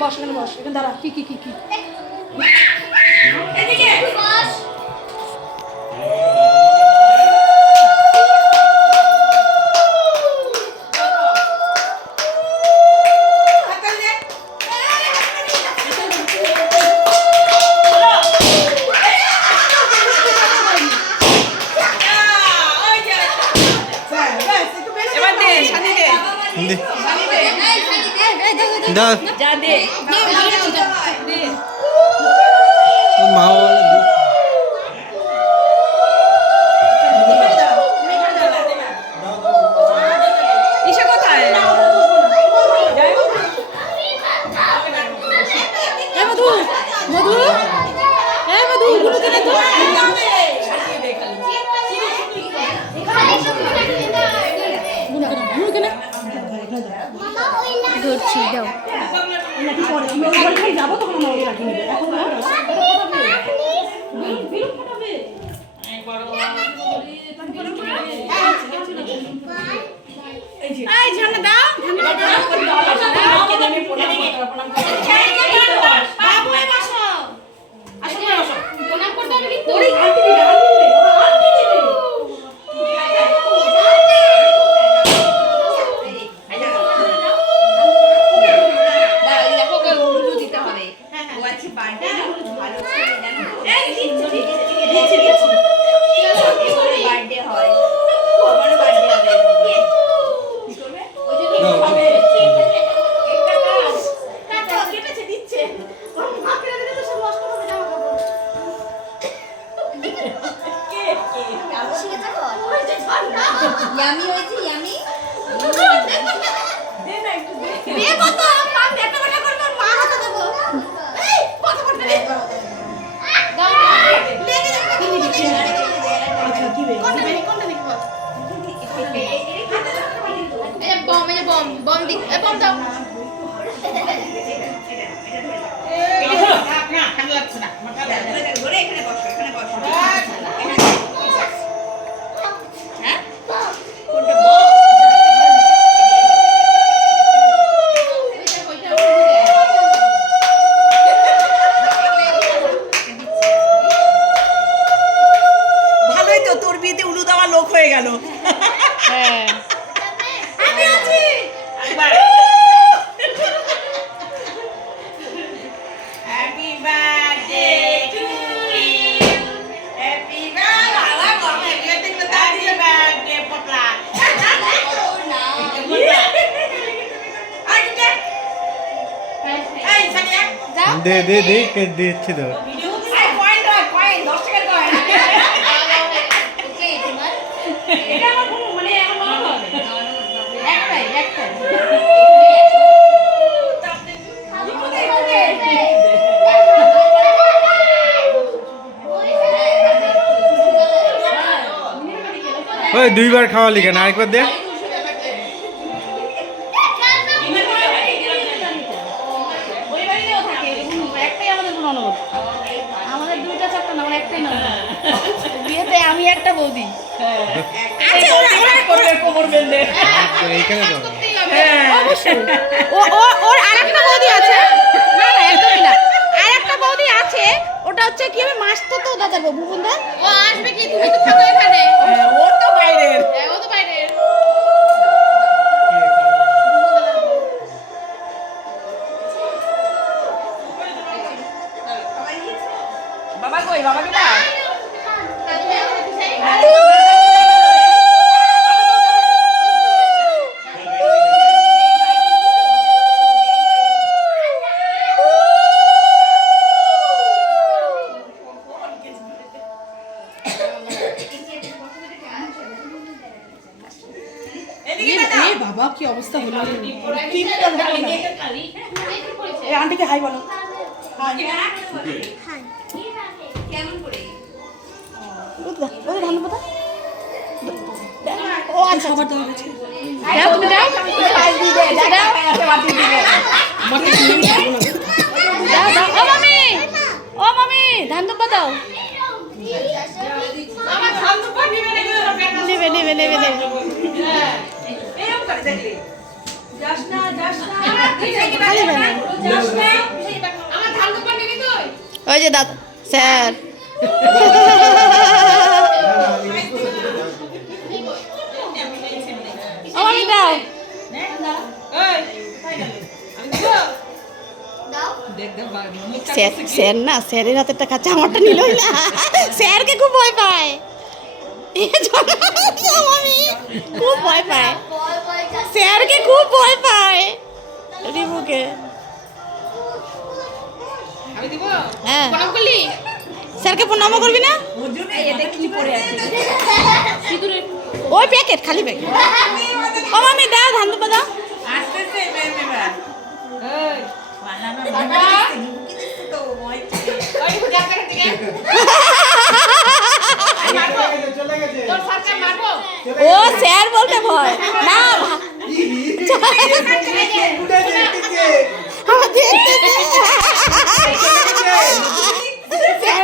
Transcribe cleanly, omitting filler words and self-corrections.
বস এখানে বস, এখানে দাঁড়া। কি কি কি কি এদিকে বস। ধরছি দাও যাবো তখন ইয়ামি হয়েছে ইয়ামি লোক হয়ে গেল। হ্যাঁ আমি আছি happy birthday to you happy birthday Potla দে দে দে কে দিচ্ছি তো ওই দুইবার খাওয়ালি কেন আরেকবার দে আমাদের দুইটা চারটা না, আমার একটাই নয় বিয়েতে আমি একটা বৌদি এইখানে তো ওর আরেকটা বৌদি আছে। না না একদমই না, আরেকটা বৌদি আছে, ওটা হচ্ছে কি হবে মাস তো দাদার বউ ভুবনদা ও আসবে কি, তুমি তো থাকো এখানে। ওর তো বাইরের ও তো বাইরের। বাবা কই, বাবা কি না? বাবা কি অবস্থা হলো, আন্টিকে হাই বলো। ওই ধান পাতা ও আচ্ছা দাও তুমি দাও দাও দাও ও মামি ধান দুব্বা দাও আমার ধান তো পানি মেরে গেল নেবে নেবে নেবে নেবে এরকম করে দেখলি যাস না খালি না আমার ধান তো পানি নিবি তুই ওই যে দাদা স্যার ও মামি দাও এই আমি দিব দেখ দেখ মুখটা স্যার স্যার না স্যারের হাতেরটা কাছে আমারটা নিলই না স্যারকে খুব ভয় পায় মামি খুব ভয় পায় স্যারকে খুব ভয় পায় রিবুকে আমি দিব হ্যাঁ প্রণাম করলি স্যারকে প্রণাম করবি না ওর জন্য এটা কি পড়ে আছে সিঁদুরের ওই প্যাকেট খালি প্যাকেট ও মামি দাও ধান দুব্বা দাও আস্তে আস্তে মেরা এই वाला ना तो ওই যা করে দিকে চলে গেছে তোর সাথে মারবো ও স্যার বলতে ভয় না আমার দেখতেছে। স্যার